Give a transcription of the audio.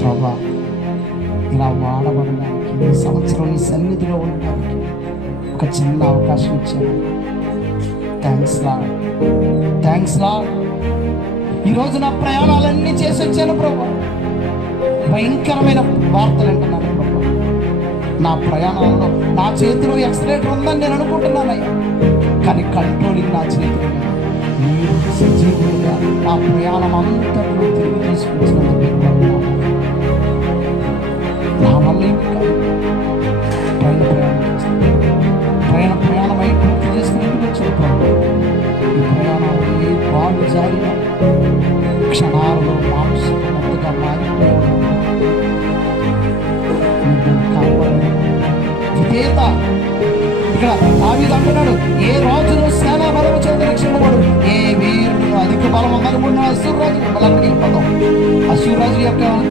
ప్రభా, ఇలా వాడబడడానికి ఈ సంవత్సరం నీ సన్నిధిలో ఉండడానికి ఒక చిన్న అవకాశం ఇచ్చాను. Thanks lord, thanks lord. ఈరోజు నా ప్రయాణాలన్నీ చేసి వచ్చాను ప్రభా. భయంకరమైన వార్తలు వింటున్నాను ప్రభా. నా ప్రయాణాల్లో నా చేతిలో ఎక్సలేటర్ ఉందని నేను అనుకుంటున్నానయ్యా, కానీ కంట్రోలింగ్ నా చేతిలో ఉంది. మీరు సజీవులుగా నా ప్రయాణం అంతట్లో తిరిగి తీసుకొచ్చినందుకు నా వల్ల ప్రయాణం అయి పూర్తి చేసుకుని ఇంటికి వచ్చాడు ప్రభు. ఈ ప్రయాణంలో ఏ పాలు జారిన క్షణాలలో మాంసముగా మారిపోయాడు. విధేయత. ఇక్కడ దావీదు అంటున్నాడు, ఏ రాజును సేనా బలము చేత రక్షింపబడు, ఏ వీరుడు అధిక బలం ఉందనుకున్న అసూరు రాజు. అసూరు రాజు యొక్క